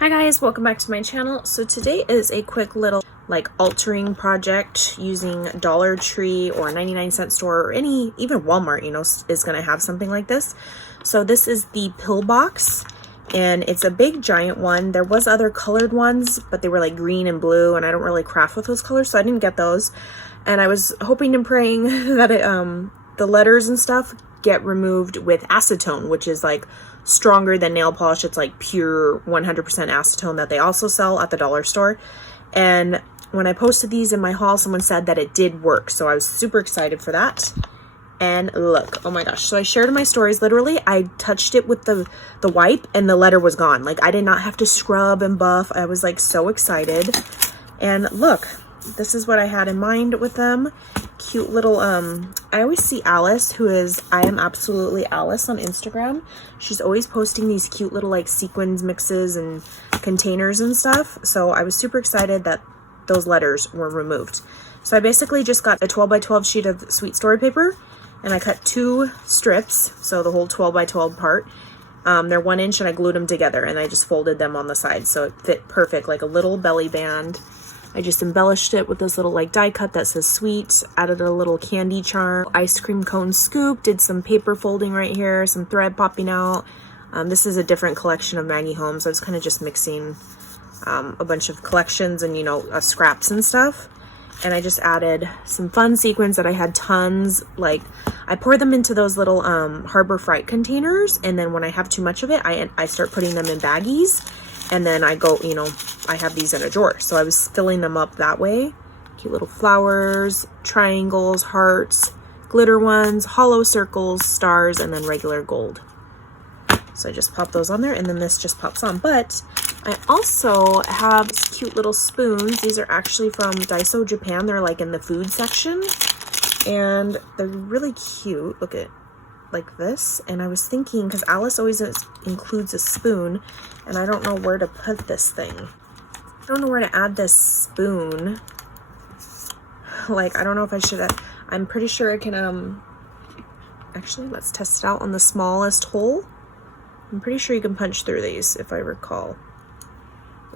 Hi guys, welcome back to my channel. So today is a quick little altering project using Dollar Tree or 99-cent store or even Walmart, is going to have something like this. So this is the pill box and it's a big giant one. There was other colored ones, but they were like green and blue and I don't really craft with those colors, so I didn't get those. And I was hoping and praying that the letters and stuff get removed with acetone, which is like stronger than nail polish. It's like pure 100% acetone that they also sell at the dollar store. And when I posted these in my haul, someone said that it did work, so I was super excited for that. And look, oh my gosh, so I shared in my stories, literally I touched it with the wipe and the letter was gone. Like I did not have to scrub and buff. I was like so excited. And look, this is what I had in mind with them. Cute little I always see Alice, who is I Am Absolutely Alice on Instagram. She's always posting these cute little like sequins mixes and containers and stuff, so I was super excited that those letters were removed. So I basically just got a 12 by 12 sheet of sweet story paper and I cut 2 strips, so the whole 12 by 12 part. They're 1 inch and I glued them together and I just folded them on the side so it fit perfect, like a little belly band. I just embellished it with this little like die cut that says sweet, added a little candy charm, ice cream cone scoop, did some paper folding right here, some thread popping out. This is a different collection of Maggie Holmes. I was kind of just mixing a bunch of collections and scraps and stuff. And I just added some fun sequins that I had tons. Like I pour them into those little Harbor Freight containers, and then when I have too much of it, I start putting them in baggies. And then I go, I have these in a drawer. So I was filling them up that way. Cute little flowers, triangles, hearts, glitter ones, hollow circles, stars, and then regular gold. So I just pop those on there and then this just pops on. But I also have these cute little spoons. These are actually from Daiso Japan. They're like in the food section. And they're really cute. Look at like this. And I was thinking, because Alice always includes a spoon, and I don't know where to put this thing. I don't know where to add this spoon. Like, I don't know if I should, I'm pretty sure I can, actually, let's test it out on the smallest hole. I'm pretty sure you can punch through these, if I recall.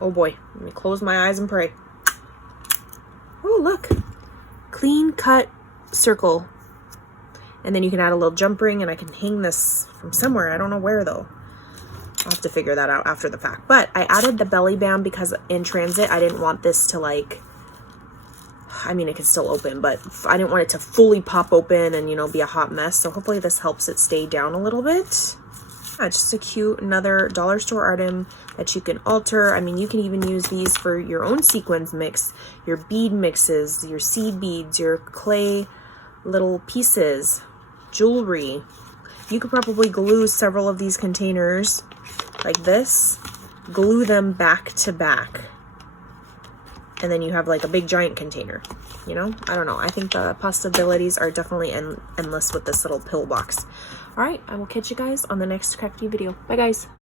Oh boy, let me close my eyes and pray. Oh, look. Clean cut circle. And then you can add a little jump ring, and I can hang this from somewhere. I don't know where though. I'll have to figure that out after the fact. But I added the belly band because in transit, I didn't want this to like, I mean, it could still open, but I didn't want it to fully pop open and, be a hot mess. So hopefully this helps it stay down a little bit. Yeah, just a cute, another dollar store item that you can alter. I mean, you can even use these for your own sequins mix, your bead mixes, your seed beads, your clay little pieces, jewelry. You could probably glue several of these containers like this, glue them back to back, and then you have like a big giant container. I don't know. I think the possibilities are definitely endless with this little pill box. All right, I will catch you guys on the next crafty video. Bye guys.